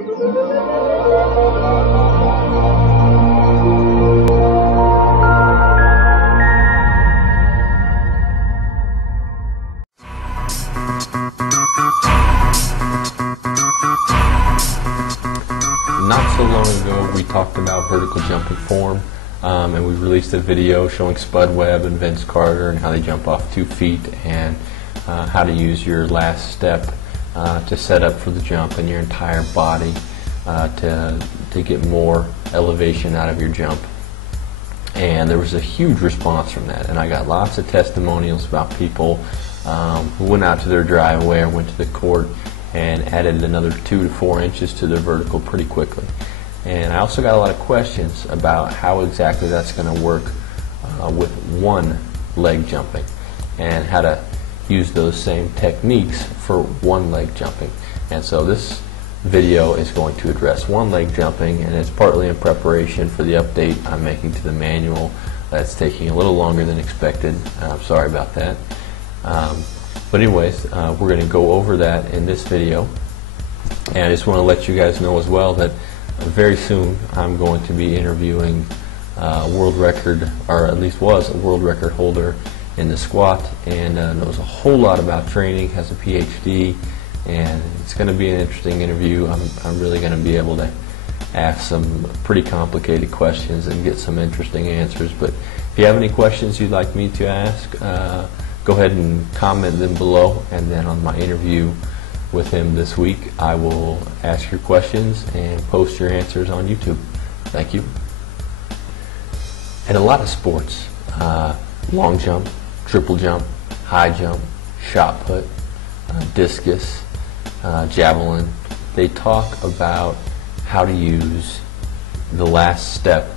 Not so long ago we talked about vertical jumping form, and we released a video showing Spud Webb and Vince Carter and how they jump off 2 feet and how to use your last step to set up for the jump and your entire body to get more elevation out of your jump. And there was a huge response from that, and I got lots of testimonials about people who went out to their driveway or went to the court and added another 2 to 4 inches to their vertical pretty quickly. And I also got a lot of questions about how exactly that's going to work with one leg jumping and how to use those same techniques for one leg jumping. And so this video is going to address one leg jumping, and it's partly in preparation for the update I'm making to the manual that's taking a little longer than expected. I'm sorry about that. But anyways, we're going to go over that in this video, and I just want to let you guys know as well that very soon I'm going to be interviewing a world record, or at least was a world record holder in the squat, and knows a whole lot about training, has a PhD, and it's going to be an interesting interview. I'm really going to be able to ask some pretty complicated questions and get some interesting answers. But if you have any questions you'd like me to ask, go ahead and comment them below, and then on my interview with him this week I will ask your questions and post your answers on YouTube. Thank you. In a lot of sports, long jump, triple jump, high jump, shot put, discus, javelin, they talk about how to use the last step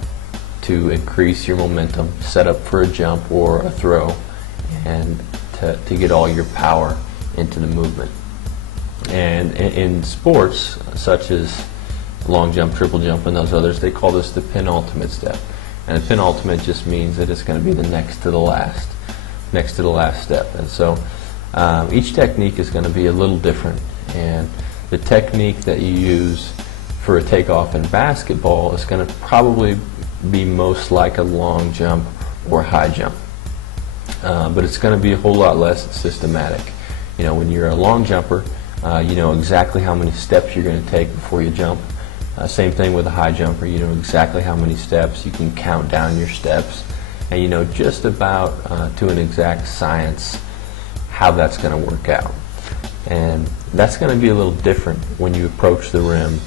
to increase your momentum, set up for a jump or a throw, and to get all your power into the movement. And in sports such as long jump, triple jump, and those others, they call this the penultimate step. And the penultimate just means that it's going to be the next to the last step. And so each technique is going to be a little different, and the technique that you use for a takeoff in basketball is going to probably be most like a long jump or high jump. But it's going to be a whole lot less systematic. You know, when you're a long jumper, you know exactly how many steps you're going to take before you jump. Same thing with a high jumper. You know exactly how many steps. You can count down your steps, and you know just about to an exact science how that's going to work out. And that's going to be a little different when you approach the rim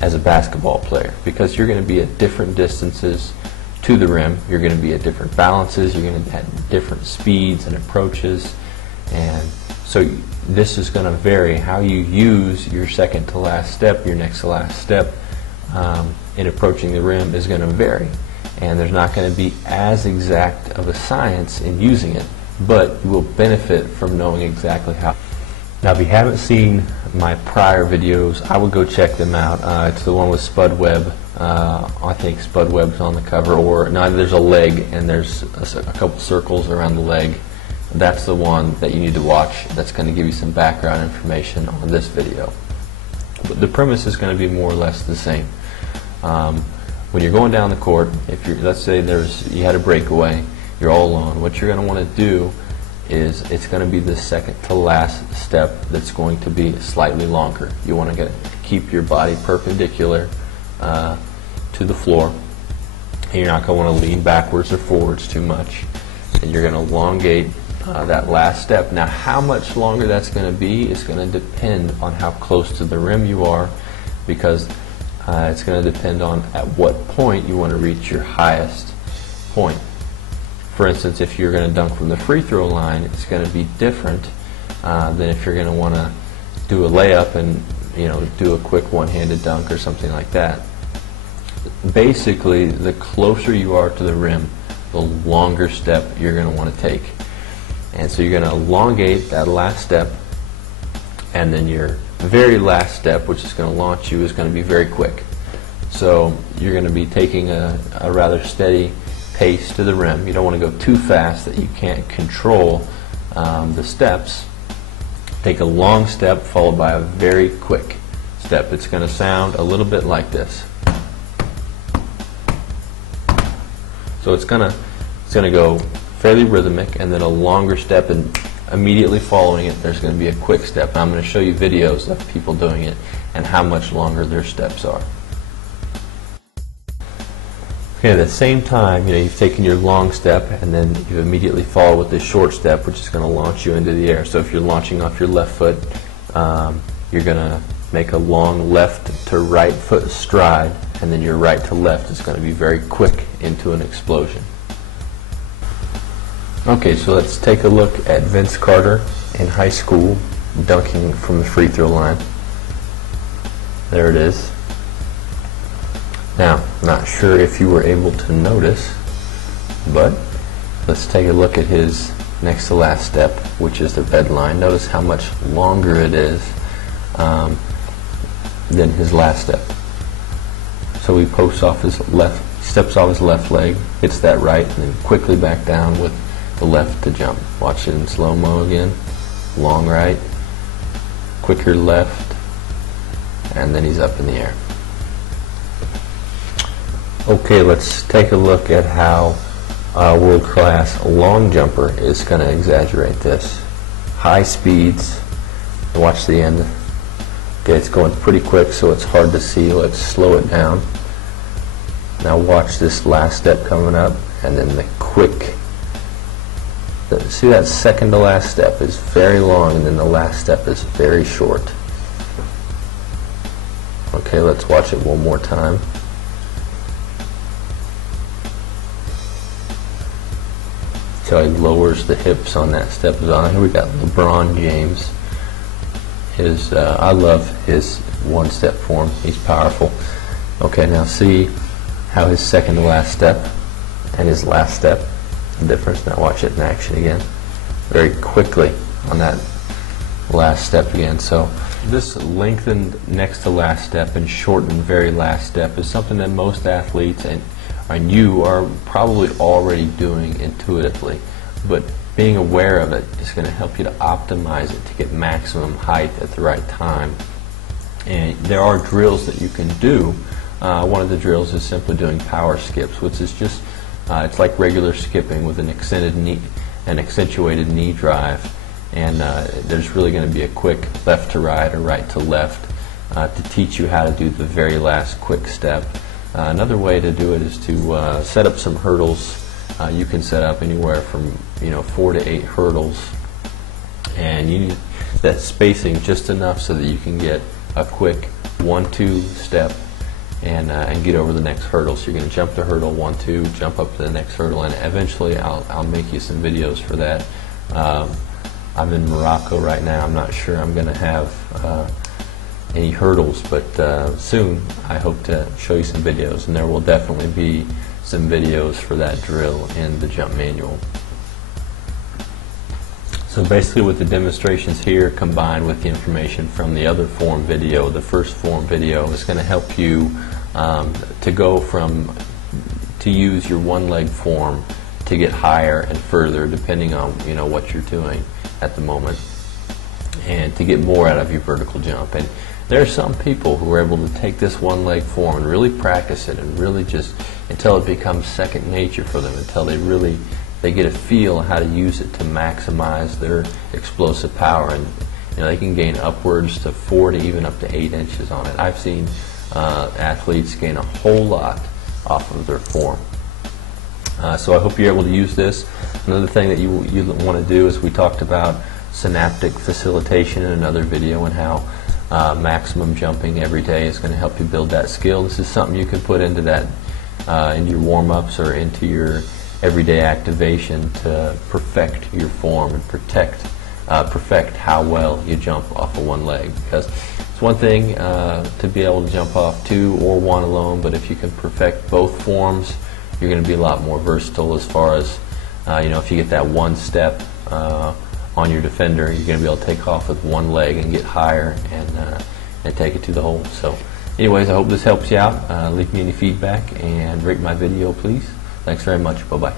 as a basketball player, because you're going to be at different distances to the rim. You're going to be at different balances. You're going to have different speeds and approaches, and so this is going to vary. How you use your second to last step, your next to last step in approaching the rim is going to vary, and there's not going to be as exact of a science in using it, but you will benefit from knowing exactly how. Now, if you haven't seen my prior videos, I would go check them out. It's the one with Spud Webb. I think Spud Webb's on the cover, or no, there's a leg and there's a couple circles around the leg. That's the one that you need to watch. That's going to give you some background information on this video. But the premise is going to be more or less the same. When you're going down the court, if you're, let's say you had a breakaway, you're all alone, what you're going to want to do is it's going to be the second to last step that's going to be slightly longer. You want to keep your body perpendicular to the floor, and you're not going to want to lean backwards or forwards too much, and you're going to elongate that last step. Now, how much longer that's going to be is going to depend on how close to the rim you are, because it's going to depend on at what point you want to reach your highest point. For instance, if you're going to dunk from the free throw line, it's going to be different than if you're going to want to do a layup and do a quick one-handed dunk or something like that. Basically, the closer you are to the rim, the longer step you're going to want to take. And so you're going to elongate that last step, and then your very last step, which is going to launch you, is going to be very quick. So you're going to be taking a rather steady pace to the rim. You don't want to go too fast that you can't control the steps. Take a long step followed by a very quick step. It's going to sound a little bit like this. So it's going to go fairly rhythmic, and then a longer step, and immediately following it there's going to be a quick step. And I'm going to show you videos of people doing it and how much longer their steps are. Okay, at the same time, you've taken your long step and then you immediately follow with this short step, which is going to launch you into the air. So if you're launching off your left foot, you're going to make a long left to right foot stride, and then your right to left is going to be very quick into an explosion. Okay, so let's take a look at Vince Carter in high school dunking from the free throw line. There it is. Now, not sure if you were able to notice, but let's take a look at his next to last step, which is the red line. Notice how much longer it is than his last step. So he steps off his left leg, hits that right, and then quickly back down with the left to jump. Watch it in slow-mo again. Long right, quicker left, and then he's up in the air. Okay, let's take a look at how a world-class long jumper is going to exaggerate this. High speeds. Watch the end. Okay, it's going pretty quick, so it's hard to see. Let's slow it down. Now watch this last step coming up, and then the quick. See, that second to last step is very long, and then the last step is very short. Okay, let's watch it one more time. So he lowers the hips on that step. Here we got LeBron James. I love his one-step form. He's powerful. Okay, now see how his second to last step and his last step, the difference. Now watch it in action again. Very quickly on that last step again. So this lengthened next to last step and shortened very last step is something that most athletes and you are probably already doing intuitively, but being aware of it is going to help you to optimize it to get maximum height at the right time. And there are drills that you can do. One of the drills is simply doing power skips, which is just it's like regular skipping with an accentuated knee drive, and there's really going to be a quick left to right or right to left to teach you how to do the very last quick step. Another way to do it is to set up some hurdles. You can set up anywhere from 4 to 8 hurdles, and you need that spacing just enough so that you can get a quick 1-2 step and get over the next hurdle. So you're going to jump the hurdle 1-2, jump up to the next hurdle, and eventually I'll make you some videos for that. I'm in Morocco right now. I'm not sure I'm going to have any hurdles, but soon I hope to show you some videos, and there will definitely be some videos for that drill in the jump manual. So basically with the demonstrations here combined with the information from the other form video, the first form video is going to help you to use your one leg form to get higher and further depending on what you're doing at the moment, and to get more out of your vertical jump. And there are some people who are able to take this one leg form and really practice it, and really just until it becomes second nature for them, until they get a feel how to use it to maximize their explosive power, and they can gain upwards to 4 to even up to 8 inches on it. I've seen athletes gain a whole lot off of their form. So I hope you're able to use this. Another thing that you want to do is we talked about synaptic facilitation in another video, and how maximum jumping every day is going to help you build that skill. This is something you can put into that into your warm-ups or into your everyday activation to perfect your form and perfect how well you jump off of one leg. Because it's one thing to be able to jump off 2 or 1 alone, but if you can perfect both forms, you're going to be a lot more versatile as far as if you get that one step on your defender, you're going to be able to take off with one leg and get higher and take it to the hole. So anyways, I hope this helps you out. Leave me any feedback and rate my video, please. Thanks very much. Bye-bye.